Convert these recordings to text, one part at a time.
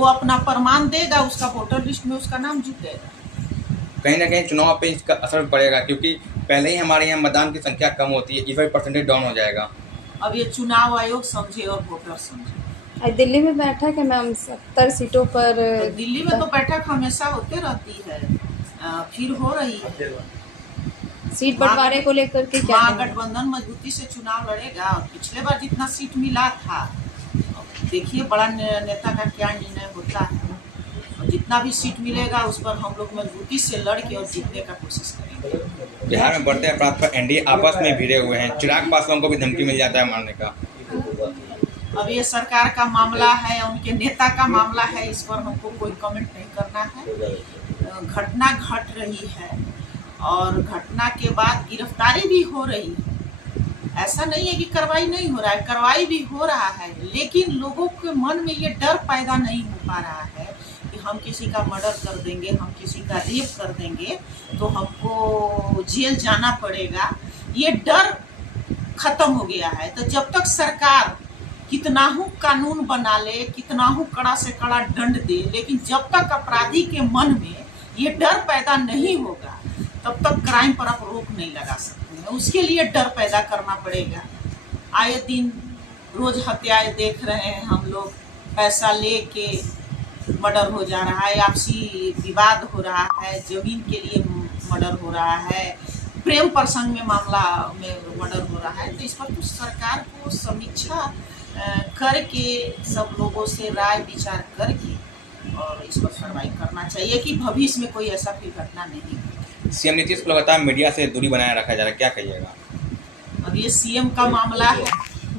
वो अपना प्रमाण देगा, उसका वोटर लिस्ट में उसका नाम जुटेगा। कहीं ना कहीं चुनाव पे इसका असर पड़ेगा, क्योंकि पहले ही हमारे यहाँ मतदान की संख्या कम होती है, इस बार परसेंटेज डाउन हो जाएगा। अब ये चुनाव आयोग समझे और वोटर समझे। दिल्ली में बैठक है मैम 70 सीटों पर। तो दिल्ली में तो बैठक हमेशा होते रहती है, फिर हो रही है। सीट बंटवारे को लेकर के क्या महागठबंधन मजबूती से चुनाव लड़ेगा। और पिछले बार जितना सीट मिला था, देखिए बड़ा नेता का क्या निर्णय होता है। और जितना भी सीट मिलेगा उस पर हम लोग मजबूती से लड़ के और जीतने का कोशिश करेंगे। बिहार में बढ़ते अपराध पर एनडीए आपस में भिड़े हुए हैं, चिराग पासवान को भी धमकी मिल जाता है मारने का। अब ये सरकार का मामला है, उनके नेता का मामला है, इस पर हमको कोई कमेंट नहीं करना है। घटना घट रही है और घटना के बाद गिरफ्तारी भी हो रही है। ऐसा नहीं है कि कार्रवाई नहीं हो रहा है, कार्रवाई भी हो रहा है, लेकिन लोगों के मन में ये डर पैदा नहीं हो पा रहा है कि हम किसी का मर्डर कर देंगे, हम किसी का रेप कर देंगे तो हमको जेल जाना पड़ेगा। ये डर खत्म हो गया है। तो जब तक सरकार कितना ही कानून बना ले, कितना ही कड़ा से कड़ा दंड दे, लेकिन जब तक अपराधी के मन में ये डर पैदा नहीं होगा तब तक क्राइम पर आप रोक नहीं लगा सकते हैं। उसके लिए डर पैदा करना पड़ेगा। आए दिन रोज हत्याएं देख रहे हैं हम लोग, पैसा लेके मर्डर हो जा रहा है, आपसी विवाद हो रहा है, जमीन के लिए मर्डर हो रहा है, प्रेम प्रसंग में मामला में मर्डर हो रहा है। तो इस पर तो सरकार को समीक्षा करके सब लोगों से राय विचार करके और इस पर कार्रवाई करना चाहिए कि भविष्य में कोई ऐसा फिर घटना नहीं हो। सीएम नीतीश को लगातार मीडिया से दूरी बनाए रखा जा रहा है, क्या कहिएगा? अब ये सीएम का मामला है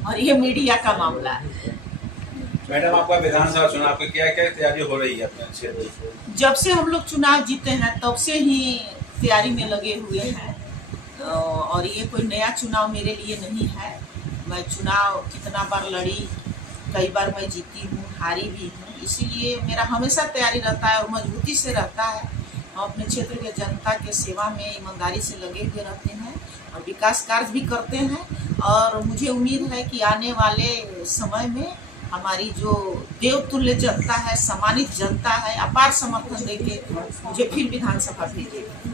और ये मीडिया का मामला है। मैडम, आपका विधानसभा चुनाव की क्या क्या तैयारी हो रही है अपने क्षेत्र? जब से हम लोग चुनाव जीते हैं तब से ही तैयारी में लगे हुए हैं और ये कोई नया चुनाव मेरे लिए नहीं है। मैं चुनाव कितना बार लड़ी, कई बार मैं जीती हूँ, हारी भी हूँ, इसीलिए मेरा हमेशा तैयारी रहता है और मजबूती से रहता है। हम अपने क्षेत्र के जनता के सेवा में ईमानदारी से लगे हुए रहते हैं और विकास कार्य भी करते हैं। और मुझे उम्मीद है कि आने वाले समय में हमारी जो देवतुल्य जनता है, सम्मानित जनता है, अपार समर्थन देके मुझे फिर विधानसभा भेजेगा।